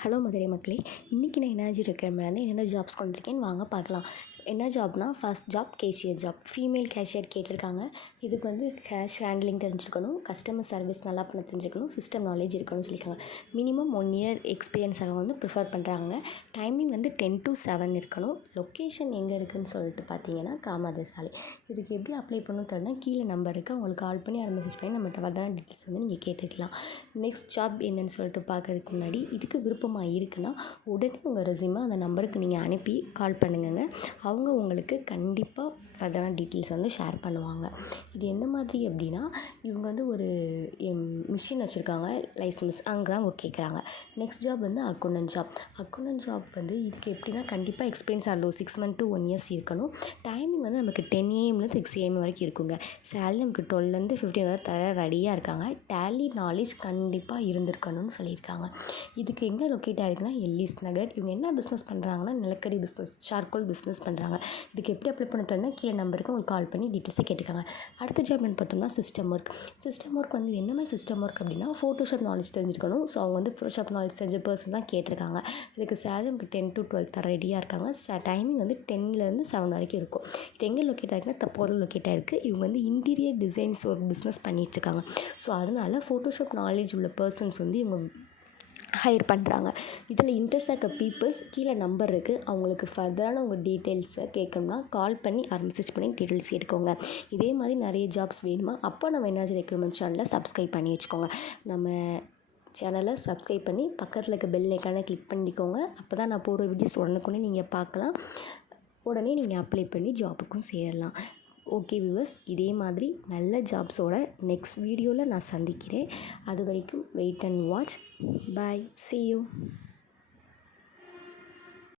Hello Madurai மக்களே இன்றைக்கி நான் எனர்ஜி ரெக்யர்மெண்ட் என்னென்ன ஜாப்ஸ் கொண்டிருக்கேன்னு வாங்க பார்க்கலாம். என்ன Jaffna first job cashier job female cashier கேட்டிருக்காங்க. இதுக்கு வந்து கேஷ் ஹேண்ட்லிங் தெரிஞ்சுருக்கணும். கஸ்டமர் சர்வீஸ் நல்லா பண்ண தெரிஞ்சுக்கணும் சிஸ்டம் நாலேஜ் இருக்கணும்னு சொல்லியிருக்காங்க. மினிமம் ஒன் இயர் எக்ஸ்பீரியன்ஸ் அவங்க வந்து ப்ரிஃபர் பண்ணுறாங்க டைமிங் வந்து டென் டு செவன் இருக்கணும். லொக்கேஷன் எங்கே இருக்குதுன்னு சொல்லிட்டு பார்த்தீங்கன்னா காமராஜர் சாலை. இதுக்கு எப்படி அப்ளை பண்ணணும் தெரினா கீழே நம்பர் இருக்குது அவங்களுக்கு கால் பண்ணி அதை மெசேஜ் பண்ணி நம்மகிட்ட வரதான டீட்டெயில்ஸ் வந்து நீங்கள் கேட்டுக்கலாம். நெக்ஸ்ட் ஜாப் என்னன்னு சொல்லிட்டு பார்க்கறதுக்கு முன்னாடி இதுக்கு விருப்பமாக இருக்குன்னா உடனே உங்கள் ரெசியூமை அந்த நம்பருக்கு நீங்கள் அனுப்பி கால் பண்ணுங்கங்க. அவங்க உங்களுக்கு கண்டிப்பாக ஃபர்தரான டீட்டெயில்ஸ் வந்து ஷேர் பண்ணுவாங்க. இது எந்த மாதிரி அப்படின்னா இவங்க வந்து ஒரு மிஷின் வச்சுருக்காங்க லைசன்ஸ் அங்கே தான் ஒர்க் கேட்குறாங்க நெக்ஸ்ட் ஜாப் வந்து அக்கௌண்டன்ட் ஜாப் அக்கௌண்டன்ட் ஜாப் வந்து இதுக்கு எப்படின்னா கண்டிப்பாக எக்ஸ்பீரியன்ஸ் ஆகணும் six month to one years இருக்கணும். டைம் வந்து நமக்கு டென் ஏஎம்லேருந்து சிக்ஸ் ஏஎம் வரைக்கும் இருக்குங்க. சேலரி நமக்கு டுவெல்லேருந்து ஃபிஃப்டின் வரை தர ரெடியாக இருக்காங்க. டேலி நாலேஜ் கண்டிப்பாக இருந்திருக்கணும்னு சொல்லியிருக்காங்க. இதுக்கு எங்கே லொக்கேட் ஆகிருக்குன்னா எல்லிஸ் நகர். இவங்க என்ன பிஸ்னஸ் பண்ணுறாங்கன்னா நிலக்கரி பிஸ்னஸ் சார்கோல் பிஸ்னஸ் பண்ணுறாங்க இதுக்கு எப்படி அப்ளை பண்ண கீழே நம்பருக்கு உங்களுக்கு கால் பண்ணி டீட்டெயில்ஸை கேட்டுக்காங்க. அடுத்த ஜாப் என்னன்னு பார்த்தோம்னா சிஸ்டம் ஒர்க் சிஸ்டம் ஒர்க் வந்து என்ன மாதிரி சிஸ்டம் ஒர்க் அப்படின்னா ஃபோட்டோஷாப் நாலேஜ் தெரிஞ்சிருக்கணும். ஸோ அவங்க வந்து ஃபோட்டோஷாப் நாலேஜ் தெரிஞ்ச பர்சன் தான் கேட்டிருக்காங்க. இதுக்கு சேலரி நமக்கு டென் டு டுவெல் தர ரெடியாக இருக்காங்க. ச டைமிங் வந்து டென்லேருந்து செவன் வரைக்கும் இருக்கும். எங்கே லொக்கேட் ஆகிருக்குன்னா தப்போது லொக்கேட் ஆகிருக்கு இவங்க வந்து இன்டீரியர் டிசைன்ஸ் ஒரு பிஸ்னஸ் பண்ணிகிட்ருக்காங்க ஸோ அதனால் ஃபோட்டோஷாப் நாலேஜ் உள்ள பர்சன்ஸ் வந்து இவங்க ஹையர் பண்ணுறாங்க இதில் இன்ட்ரெஸ்ட் இருக்க பீப்புள்ஸ் கீழே நம்பர் இருக்குது அவங்களுக்கு ஃபர்தரான உங்கள் டீட்டெயில்ஸை கேட்கணும்னா கால் பண்ணி ஆர் மெசேஜ் பண்ணி டீட்டெயில்ஸ் எடுக்கோங்க. இதே மாதிரி நிறைய ஜாப்ஸ் வேணுமா? அப்போ நம்ம என்ன ரெக்ரூட்மெண்ட் சேனலை சப்ஸ்கிரைப் பண்ணி வச்சுக்கோங்க. நம்ம சேனலை சப்ஸ்கிரைப் பண்ணி பக்கத்தில் இருக்க பெல் ஐக்கானை கிளிக் பண்ணிக்கோங்க. அப்போ தான் நான் போகிற வீடியோஸ் உடனுக்குடனே நீங்கள் பார்க்கலாம். உடனே நீங்கள் அப்ளை பண்ணி ஜாபுக்கும் சேரலாம். ஓகே வியூவர்ஸ் இதே மாதிரி நல்ல ஜாப்ஸோட நெக்ஸ்ட் வீடியோவில் நான் சந்திக்கிறேன். அது வரைக்கும் wait and watch bye see you